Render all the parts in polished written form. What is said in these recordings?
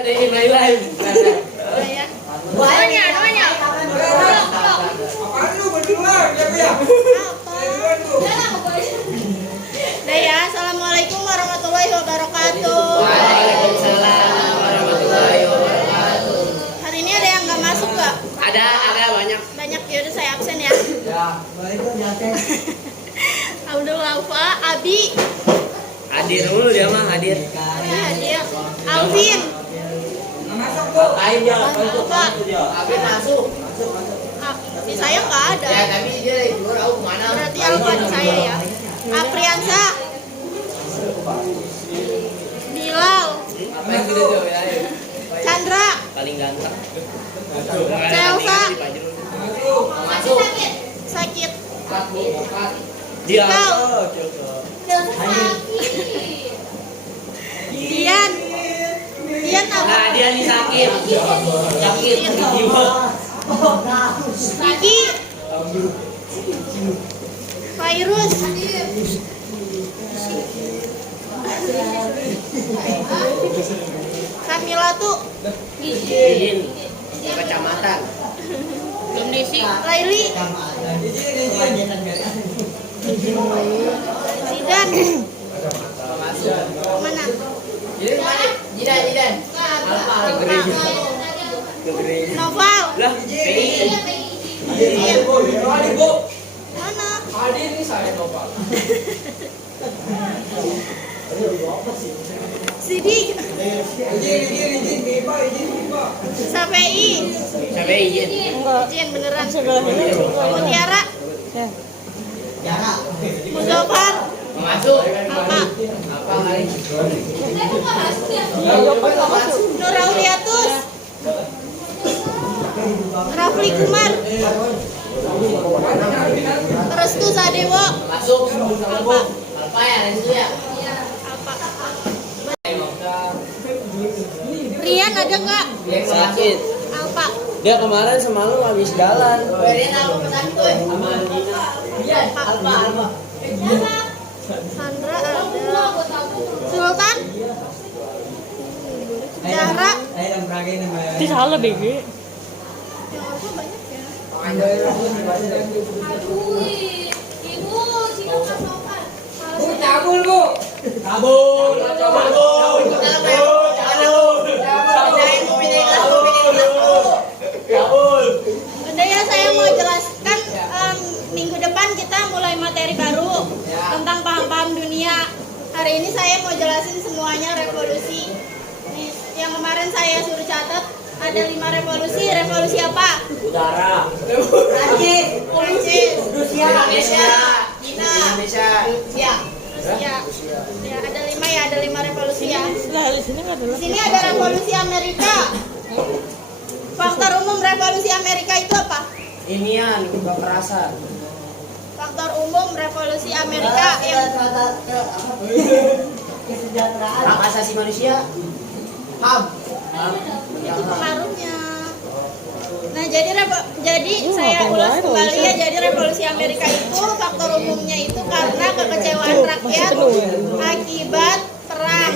Ada yang lain. Duanya. Apaan lu berdua? Ya. Udah ya, assalamualaikum warahmatullahi wabarakatuh. Waalaikumsalam warahmatullahi wabarakatuh. Hari ini ada yang nggak masuk nggak? Ada banyak. Banyak ya, udah saya absen ya. Abdul Wafa, Abi, Hadir dulu dia mah hadir. hadir, Alvin, Ngapain dia? Apa? Alvin masuk. Di saya nggak ada. Ya tapi dia keluar aku kemana? Berarti Alfa di saya ya. Apriansa, Bilal, Apa yang gitu tuh ya? Chandra, Paling ganteng. Celsa, Masuk. sakit, Dia. Kau. Dian, Dian apa? Nah dia nih sakit. Sakit. Gigi, Virus, Kamila tuh, Izin. Kecamatan. belum diisi. Laili, Zidan, mana? Jidan. Noval, Lah, PI. mana? Hadir nih saya Nopal. Sidik, Izin Biba. Safei, Sampai izin. izin beneran. Mutiara, Muzafar, Masuk. apa? Apa hari? Nur Auliatus, Rafli Kumar, Restu Sadewo, Masuk. apa? Apa ya itu ya? Apa? Rian ada nggak? Sakit. Apa? Dia kemarin semalam habis jalan. Alfa. Sandra ada. Sultan. Zahra. Itu salah BG. Yang Alfa banyak ya. Ibu, sini Mas Sofan. Cabul bu. Udah ya, saya mau jelaskan minggu depan kita mulai materi baru tentang paham-paham dunia. Hari ini saya mau jelasin semuanya revolusi. Nih, yang kemarin saya suruh catat ada 5 revolusi. Revolusi apa? Udara. Prancis, Rusia. Indonesia. Cina, Indonesia. Rusia. Ya, ada 5 ya, ada 5 revolusi ya. Nah, di sini kan Di adalah sini ada revolusi Amerika. Faktor umum revolusi Amerika itu apa? Inian kekerasan. Faktor umum revolusi Amerika yang Hak asasi manusia. HAM. itu pengaruhnya. Nah, jadi saya ulas kembali ya. Jadi revolusi Amerika itu faktor umumnya itu karena kekecewaan rakyat akibat perang.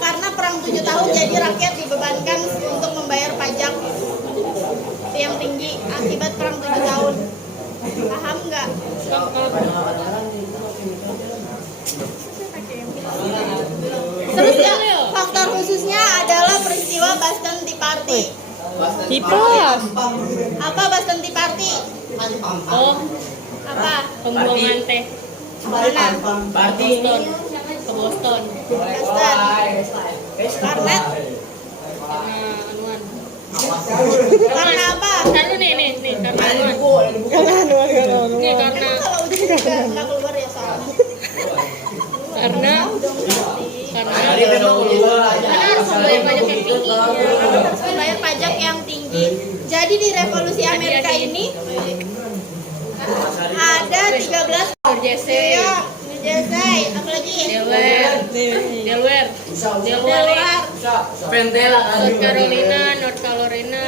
Karena perang 7 tahun, jadi rakyat dibebankan untuk membayar pajak yang tinggi akibat perang 7 tahun. Paham nggak? Terus ya, faktor khususnya adalah peristiwa Boston Tea Party. kipas. Apa Boston Tea Party? Oh, Apa? pembuangan teh Mana? Party. ke Boston. Boston. Karena Anuan. karena apa? Karena nih karena anuan. Nih karena Emang kalau udah nggak keluar ya soalnya. karena Tadi memang keluar. karena harus membayar pajak yang tinggi. Harus membayar pajak yang tinggi. Jadi di revolusi Amerika ini ada 13 Jersey, ya, New Jersey, apalagi Delaware, Delaware, Pentela kan. North Carolina,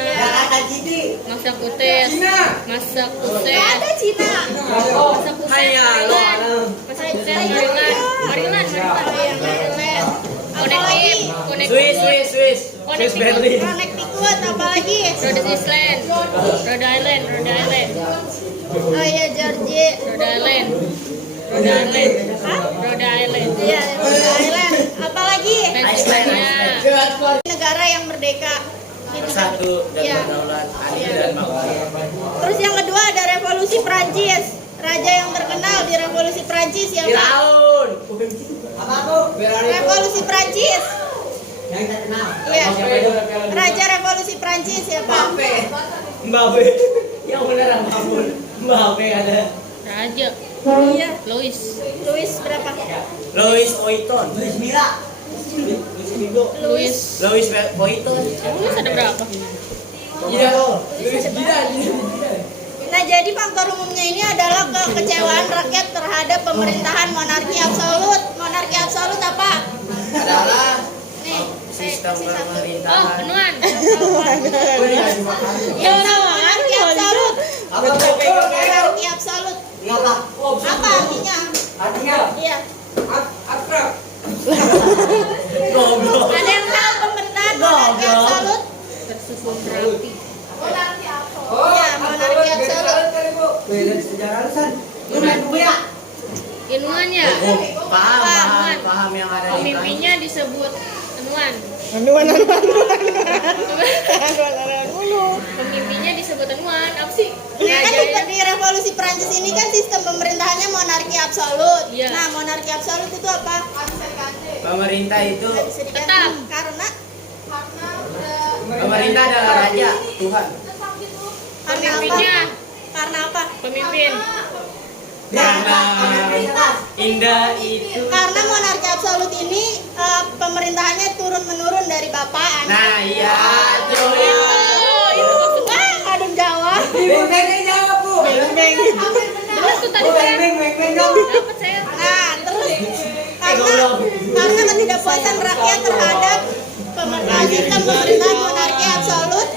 Massachusetts, nggak ada Cina. Hanya lo. Maryland, Maryland. Maryland. Maryland. Apalagi Swiss Berlin. Connecticut, apalagi? Rhode Island. Rhode Island. Oh iya, Georgia. Rhode Island. Hah? Rhode Island. Iya, Rhode Island. Apalagi? Pennsylvania. Negara yang merdeka. Satu dan Iya. berdaulat, adil dan makmur. Terus yang kedua ada revolusi Prancis. Raja yang terkenal di revolusi Prancis siapa? Firaun. Apa tuh? Revolusi Prancis. Yang terkenal. Iya. Raja revolusi Prancis siapa? Mbappe. Yang beneran Mbappe ada. Raja. Iya. Louis. Louis berapa? Louis Vuitton. Louis Mila. Louis. Louis Vuitton. Louis ada berapa? Iya. Louis Zidane. Nah, jadi faktor umumnya ini adalah kekecewaan rakyat terhadap pemerintahan monarki absolut. Monarki absolut apa? Adalah Nih, sistem kasih satu. Oh, pemerintahan. penuan. Yang sama monarki absolut. Monarki absolut. Apa artinya? Artinya Iya. akrab. Goblok. Ada yang tahu pemerintahan monarki absolut? Tersusun rapi. Oh, Iya, monarki absolut. Inuannya. Paham yang ada di Pemimpinnya disebut Anuan. Anuan mulu. Pemimpinnya disebut Anuan. Apa sih? Nah, kan di revolusi Prancis ini kan sistem pemerintahannya monarki absolut. Iya. Nah, monarki absolut itu apa? pemerintah itu. Nggak bisa diganti. Tetap. Karena Pemerintah adalah raja, Tuhan. Pemimpinnya. Karena apa? Pemimpin. Karena indah itu. Karena monarki absolut ini pemerintahannya turun menurun dari bapak. Nah, iya tuh. Oh, itu maksudnya. Kadung Jawa. Beng jawab, Bu. Jelas tuh tadi saya. Dapat saya. Nah, terus karena ketidakpuasan rakyat terhadap sistem pemerintahan monarki absolut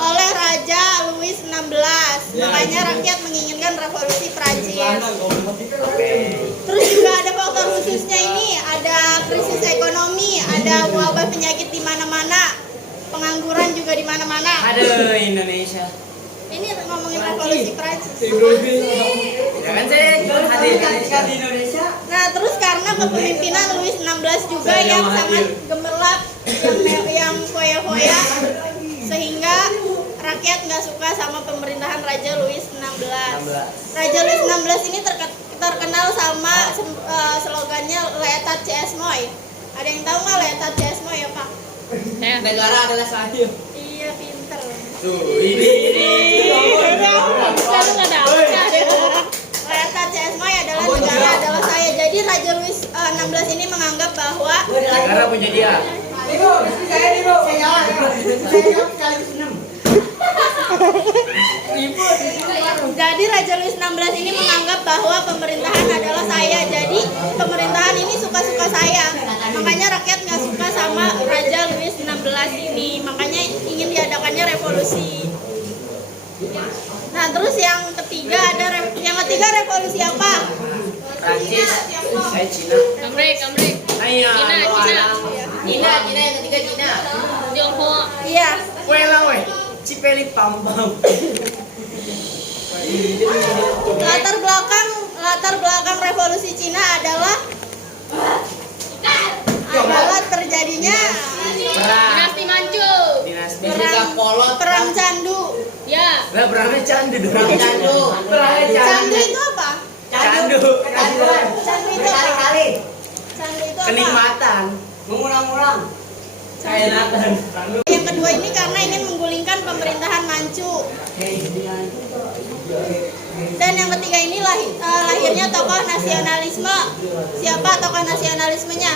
oleh Raja Louis XVI. Makanya rakyat menginginkan revolusi Prancis. Terus juga ada faktor khususnya ini, ada krisis ekonomi, ada wabah penyakit di mana-mana, pengangguran juga di mana-mana. Aduh, Indonesia. Ini ngomongin revolusi Prancis. Ya kan saya jual hadir di Indonesia. Nah, terus karena kepemimpinan Louis XVI juga yang sangat gemerlap, yang foya-foya, sehingga rakyat nggak suka sama pemerintahan Raja Louis XVI. Raja Louis XVI ini terkenal sama slogannya L'État c'est moi. Ada yang tahu nggak L'État c'est moi ya, Pak? Saya. Negara adalah saya. Iya, pinter. Tuh, ini. Saya nggak dapat. L'État c'est moi adalah negara adalah saya. Jadi Raja Louis XVI ini menganggap bahwa Negara punya dia. Ibu, saya nih, Bu. jadi Raja Louis XVI ini menganggap bahwa pemerintahan adalah saya. Jadi pemerintahan ini suka-suka saya. Makanya rakyat nggak suka sama Raja Louis XVI ini. Makanya ingin diadakannya revolusi. Nah, terus yang ketiga revolusi apa? Prancis, saya Cina. Amrik. Iya, Cina. Cina yang ketiga Cina. Tiongkok. Iya. Weh lah weh, Cipeli Pambang. Latar belakang revolusi Cina adalah terjadinya Perang. Dinasti Manchu. Dinasti perang candu. Ya. Lah perangnya candu dong. Perangnya Candu itu apa? Candu. Candu itu apa? Candu itu apa? Kenikmatan. Mengulang-ulang. Keenakan. Yang kedua ini karena ingin menggulingkan pemerintahan Manchu. Dan yang ketiga ini lahirnya tokoh nasionalisme. Siapa tokoh nasionalismenya?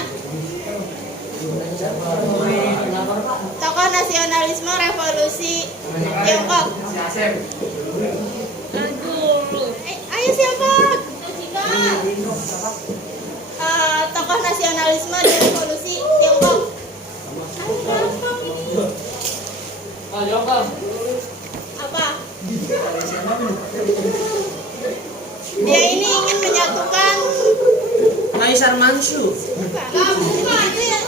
Tokoh nasionalisme revolusi Tiongkok. Aduh. Ayo siapa? Tokoh nasionalisme di revolusi Tiongkok. Apa? Dia ini ingin menyatukan Kaisar Manchu. itu yang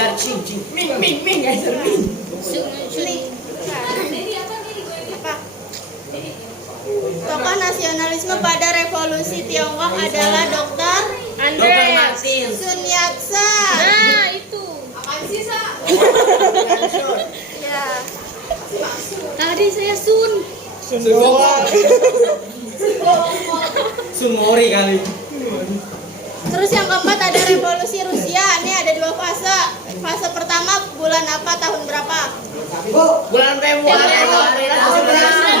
Kaisar Qing. Ming Kaisar Ming. Apa? Tokoh nasionalisme pada revolusi Tiongkok adalah Dr. Dr. Martin. Sun Yat-sen. Nah, itu. Ya. Tadi saya Sun. Sumori kali. Terus yang keempat ada revolusi Rusia. Ini ada 2 fase. Fase pertama bulan apa, tahun berapa? Bulan Februari tahun berapa?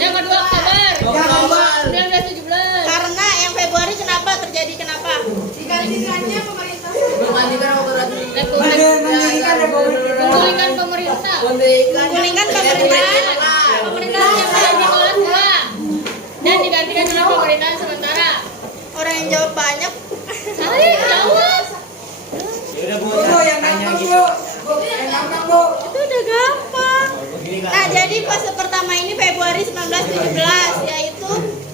Yang kedua Oktober. Oktober. 1917. Karena yang Februari kenapa terjadi kenapa? Digantikannya pemerintah. Memandingkan apa berarti? Meninggikan republik. Memulihkan pemerintah. Menggulingkan pemerintahan. Pemerintahan yang ada di kelas 2 dan digantikan dengan pemerintahan sementara. Orang yang jawab banyak. Saya jawab. Ya udah Bu, Bu, yang tanya gampang, gitu. Bu. Yang gampang, Bu. Itu udah gampang. Nah, jadi fase pertama ini Februari 1917, yaitu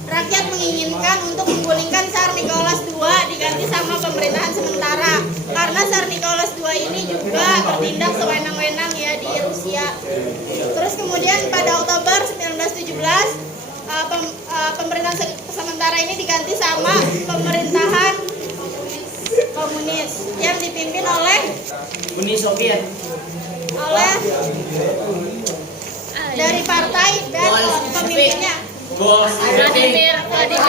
rakyat menginginkan untuk menggulingkan Tsar Nicholas II diganti sama pemerintahan sementara. Karena Tsar Nicholas II ini juga bertindak sewenang-wenang ya di Rusia. Terus kemudian pada Oktober 1917 pemerintahan sementara ini diganti sama pemerintahan komunis yang dipimpin oleh Uni Soviet. dari partai dan pemimpinnya. Bos. Vladimir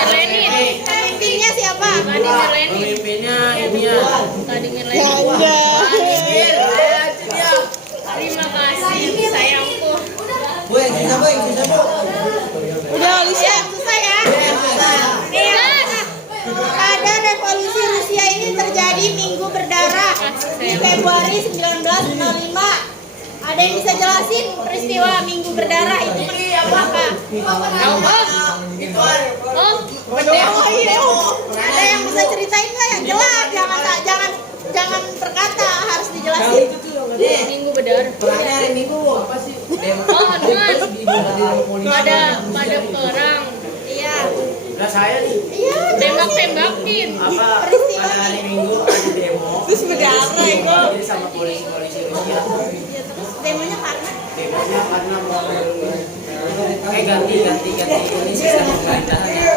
Lenin. Pemimpinnya siapa? Vladimir Lenin. Pemimpinnya ini ya. Vladimir Lenin. Vladimir. Itu dia. Terima kasih sayangku. Bu, yang susah Bu, yang susah Bu. Udah Alicia yang susah ya. Nih ya. Pada revolusi Rusia ini terjadi Minggu Berdarah di Februari 1905. Ada yang bisa jelasin peristiwa Minggu Berdarah itu apa? Oh iya. Ada yang bisa ceritain nggak yang jelas? Jangan berkata, harus dijelasin. Minggu berdarah. Hari Minggu apa sih? Oh, anuan. Pada perang. Iya. Nah saya nih. Iya. Tembak-tembakin. Apa Peristiwa pada hari Minggu ada demo. Terus berdarah itu. Jadi sama polisi-polisi Rusia. Ya, terus demonya karena Demonya karena mau ganti ini sistem pemerintahan ya.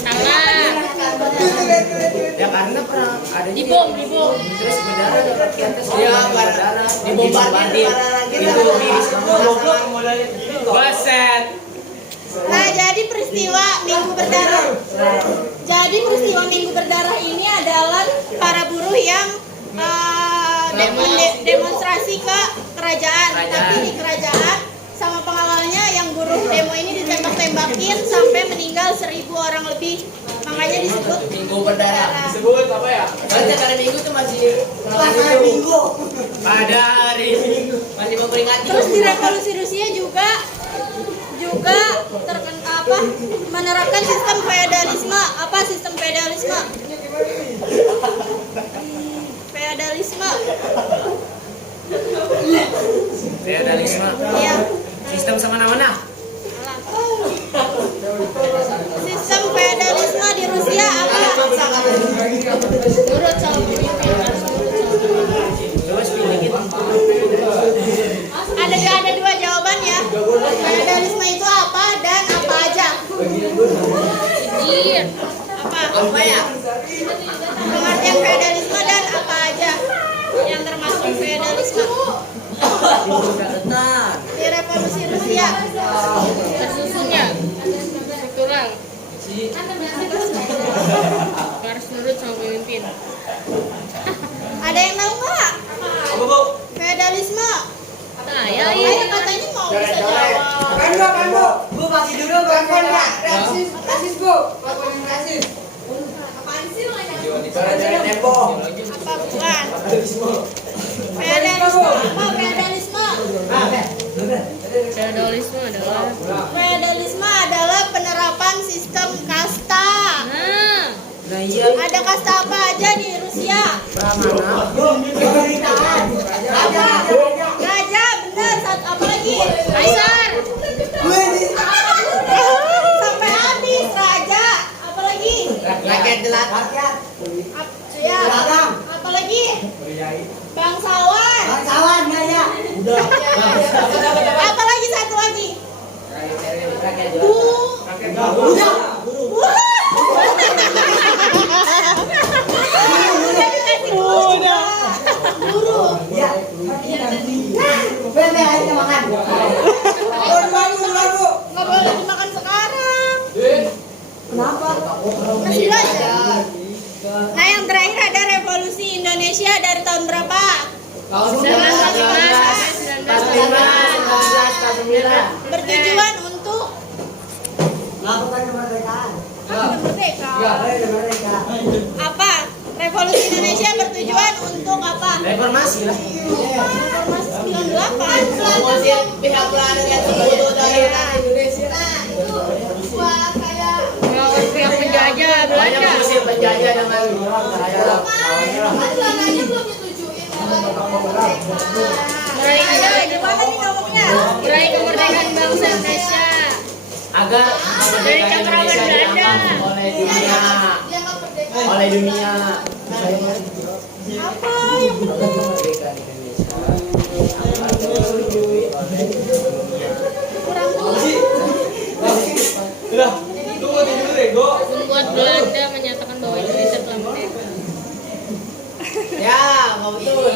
Salah. Ya karena perang ada Dibom. terus berdarah rakyatnya semua berdarah dibombardir itu Baset. Nah, jadi peristiwa Minggu Berdarah. Jadi peristiwa Minggu Berdarah ini adalah para buruh yang demonstrasi ke kerajaan. Tapi di kerajaan sama pengawalnya yang buruh demo ini ditembak-tembakin sampai meninggal 1.000 orang lebih. Makanya disebut Minggu Berdarah. Disebut apa ya? Berarti hari Minggu tuh masih hari Minggu. Pada hari Minggu masih memperingati. Terus di revolusi Rusia juga menerapkan sistem feodalisme. Apa sistem feodalisme? Feodalisme. Iya. Sistem semena-mena. Sistem feodalisme di Rusia apa? Nurut sama pemimpin. Terus pilih gitu. Ada dua jawaban ya. Feodalisme itu apa dan apa aja? Jir. Apa ya? pengertian feodalisme dan apa aja yang termasuk feodalisme di revolusi Rusia? Tersusunnya. Struktural. Harus nurut sama pemimpin. Ada yang tahu nggak? Apa Bu? Feodalisme. Saya Ayo katanya mau bisa jawab. Kan Bu. Bu masih dulu Kan rasis Bu. Lakukan yang rasis. Tempo. Apa bukan? Feodalisme. Apa feodalisme? Feodalisme adalah Penerapan sistem kasta. Nah iya. Ada kasta apa aja di Rusia? Raja, benar. Apa lagi? kaisar. Sampai habis raja. Apa lagi? Rakyat. Ya. Dagang. Apalagi? Bangsawan. Bangsawan ya ya. Udah. Apalagi satu lagi? Bu. Udah. Guru. Ya. Bebe aja makan. Nggak boleh dimakan sekarang. Kenapa? Masih belajar. Nah, yang terakhir ada revolusi Indonesia dari tahun berapa? Tahun 1945. Bertujuan untuk Melakukan kemerdekaan. merdeka. Merdeka. Apa? Revolusi Indonesia bertujuan untuk apa? Reformasi lah. Reformasi 98. Mengusir pihak Belanda yang sekutu dari Indonesia. Melawan pihak penjajah Banyak Belanda. mengusir penjajah dengan saya. Gimana nih ngomongnya? Meraih kemerdekaan bangsa Indonesia. Agar Dari cakrawala Belanda. oleh dunia. Apa yang benar? Kemerdekaan Indonesia. Kurang tuh. Membuat Belanda menyatakan bahwa Indonesia telah merdeka. Ya, mau betul.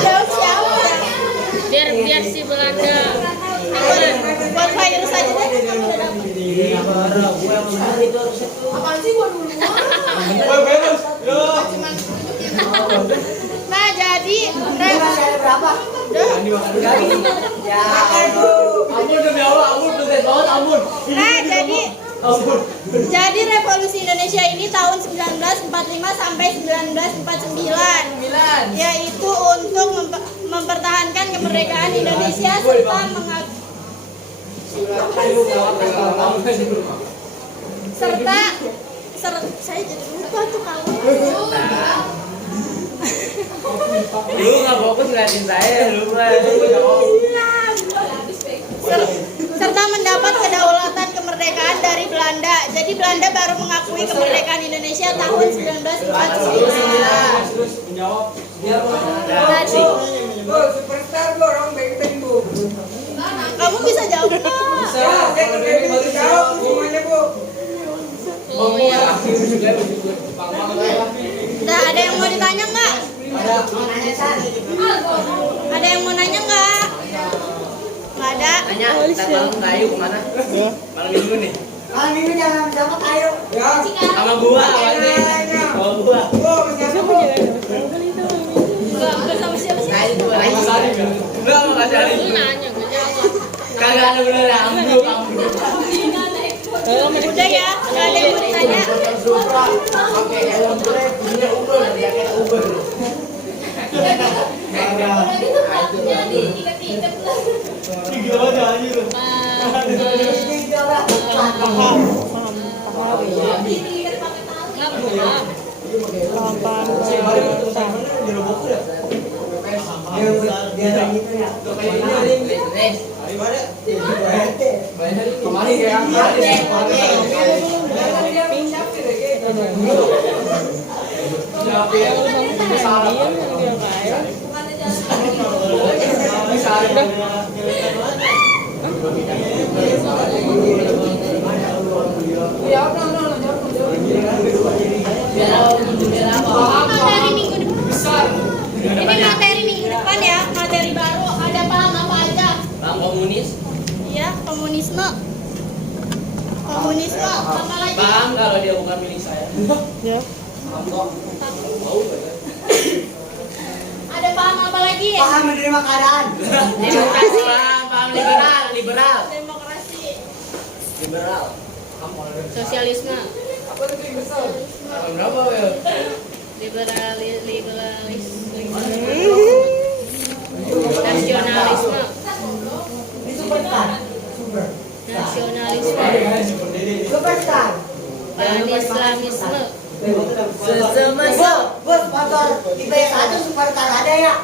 Jauh siapa? Biar si Belanda aman. Buat virus aja deh. Kamu udah dapet. Gue yang benar itu harusnya tuh. Apaan sih gua dulu? Nah, jadi Masih ada berapa? Ya, ampun demi Allah, ampun betul banget, ampun. Nah, Ampun. jadi revolusi Indonesia ini tahun 1945 sampai 1949, yaitu untuk mempertahankan kemerdekaan Indonesia saya jadi lupa tuh kalau Lu nggak fokus ngeliatin saya, lu serta mendapat kedaulatan kemerdekaan dari Belanda. Jadi Belanda baru mengakui kemerdekaan Indonesia tahun 1949. Superstar bu, orang beng-beng bu. Kamu bisa jawab nggak? Saya jawab semuanya bu. Oh iya. Nah, ada yang mau ditanya nggak? Ada yang mau nanya nggak? Nggak ada. Tanya, datang ke Ayu kemana? Malam minggu nih. Malam minggu jangan sama ayo. Ya. Sama gua awalnya. Sama gua. Nggak sama siapa sih? Nah, itu gua lagi. Gua mau kasih hari Lu itu. nanya, gue jawab. Kagak ada bener ambruk. Udah ya, nggak ada yang mau ditanya. Oke, helm gue punya Uber, dia kayak Uber. Kemarin Materi minggu depan. Ini materi minggu depan ya, materi baru. Ada paham apa aja? Bang komunis, Iya, komunisme. Komunisme, apa lagi? paham kalau dia bukan milik saya. Paham kok. Ada paham apa lagi? Paham menerima keadaan. Demokrasi, paham liberal, liberal, Demokrasi. liberal. Sosialisme, Paham berapa ya? liberalisme, nasionalisme, Ini superstar. Super. nasionalisme, Superstar. dan islamisme. Semasa. Bos, motor IP1 superstar ada ya?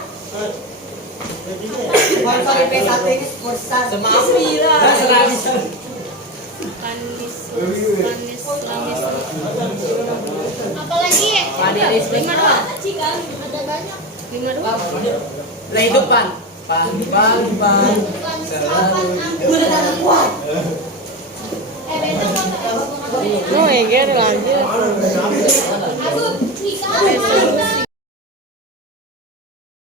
Motor IP1 ini superstar. Semapi lah. Islamisme. lagi. Pani listrik. 5-2. Ada banyak. 5-2. Lah itu pan. Pan. Gue udah tangan kuat. Oh, ya lanjut. Aku 3.